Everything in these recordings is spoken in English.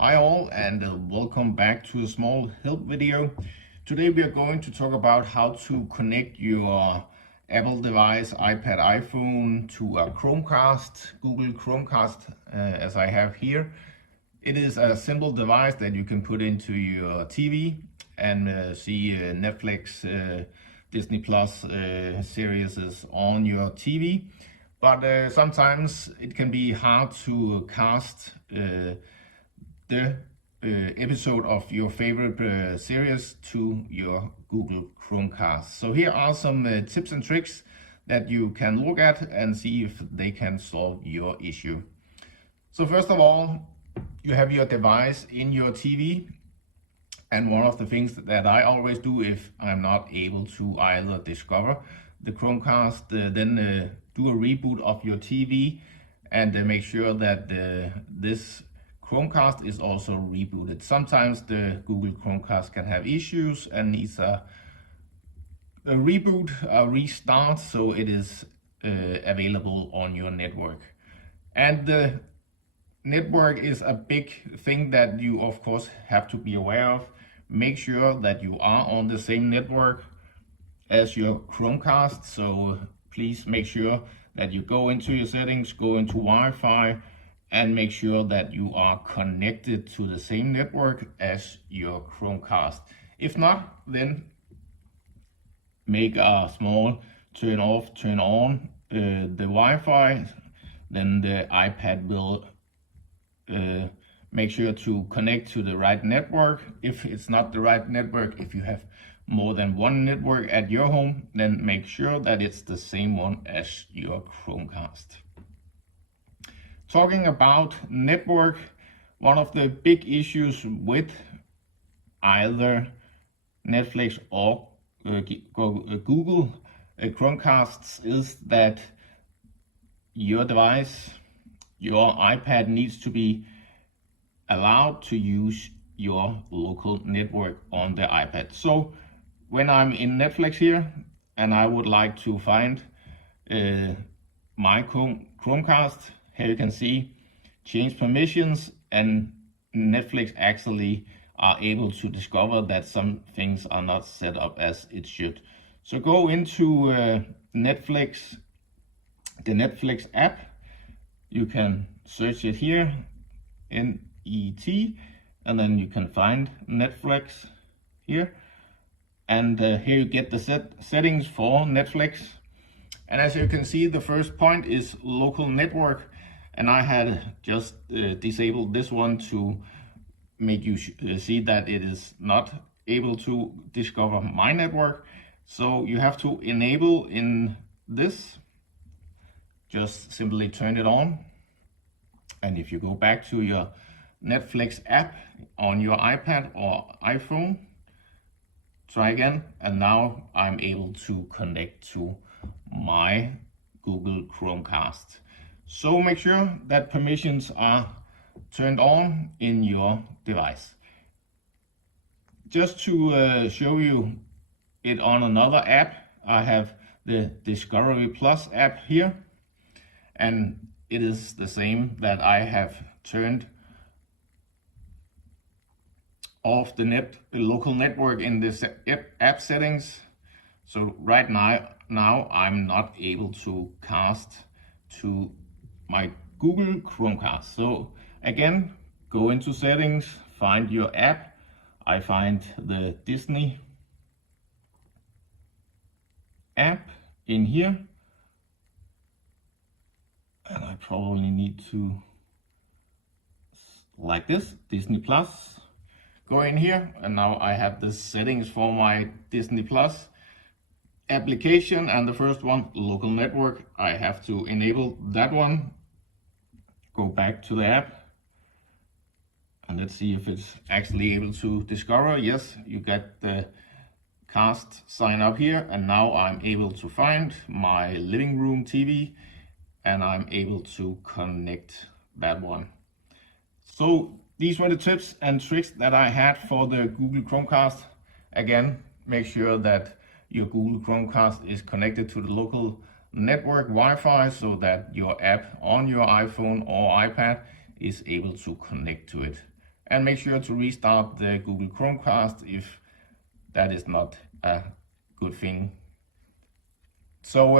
Hi all, and welcome back to a small help video. Today we are going to talk about how to connect your Apple device, iPad, iPhone to a Chromecast, Google Chromecast, as I have here. It is a simple device that you can put into your TV and see Netflix, Disney Plus series on your TV. But sometimes it can be hard to cast the episode of your favorite series to your Google Chromecast. So here are some tips and tricks that you can look at and see if they can solve your issue. So first of all, you have your device in your TV, and one of the things that I always do if I'm not able to either discover the Chromecast, then do a reboot of your TV and make sure that this Chromecast is also rebooted. Sometimes the Google Chromecast can have issues and needs a reboot, a restart, so it is available on your network. And the network is a big thing that you of course have to be aware of. Make sure that you are on the same network as your Chromecast, so please make sure that you go into your settings, go into Wi-Fi, and make sure that you are connected to the same network as your Chromecast. If not, then make a small turn off, turn on the Wi-Fi, then the iPad will make sure to connect to the right network. If it's not the right network, if you have more than one network at your home, then make sure that it's the same one as your Chromecast. Talking about network, one of the big issues with either Netflix or Google Chromecasts is that your device, your iPad, needs to be allowed to use your local network on the iPad. So when I'm in Netflix here and I would like to find my Chromecast, here you can see change permissions, and Netflix actually are able to discover that some things are not set up as it should. So go into Netflix, the Netflix app. You can search it here, NET, and then you can find Netflix here. And here you get the settings for Netflix. And as you can see, the first point is local network. And I had just disabled this one to make you see that it is not able to discover my network. So you have to enable in this, just simply turn it on. And if you go back to your Netflix app on your iPad or iPhone, try again, and now I'm able to connect to my Google Chromecast. So make sure that permissions are turned on in your device. Just to show you it on another app, I have the Discovery Plus app here, and it is the same that I have turned off the local network in this app settings. So right now I'm not able to cast to my Google Chromecast. So again, go into settings, find your app. I find the Disney app in here, and I probably need to, like this, Disney Plus. Go in here, and now I have the settings for my Disney Plus application, and the first one, local network, I have to enable that one. Go back to the app, and let's see if it's actually able to discover. Yes, you get the cast sign up here, and now I'm able to find my living room TV, and I'm able to connect that one. So these were the tips and tricks that I had for the Google Chromecast. Again, make sure that your Google Chromecast is connected to the local network Wi-Fi so that your app on your iPhone or iPad is able to connect to it. and make sure to restart the Google Chromecast if that is not a good thing. So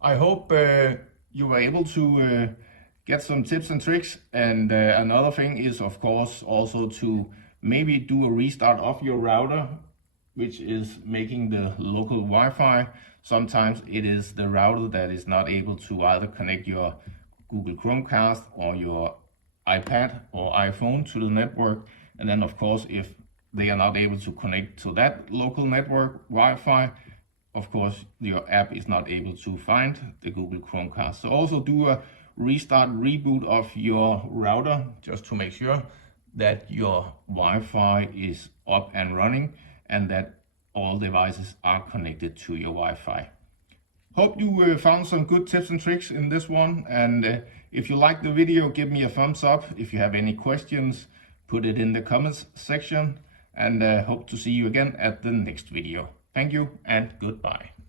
I hope you were able to get some tips and tricks, and another thing is of course also to maybe do a restart of your router, which is making the local Wi-Fi. Sometimes it is the router that is not able to either connect your Google Chromecast or your iPad or iPhone to the network, and then of course if they are not able to connect to that local network Wi-Fi, of course your app is not able to find the Google Chromecast. So also do a restart, reboot of your router just to make sure that your Wi-Fi is up and running and that all devices are connected to your Wi-Fi. Hope you found some good tips and tricks in this one, and if you like the video, give me a thumbs up. If you have any questions, put it in the comments section, and hope to see you again at the next video. Thank you and goodbye.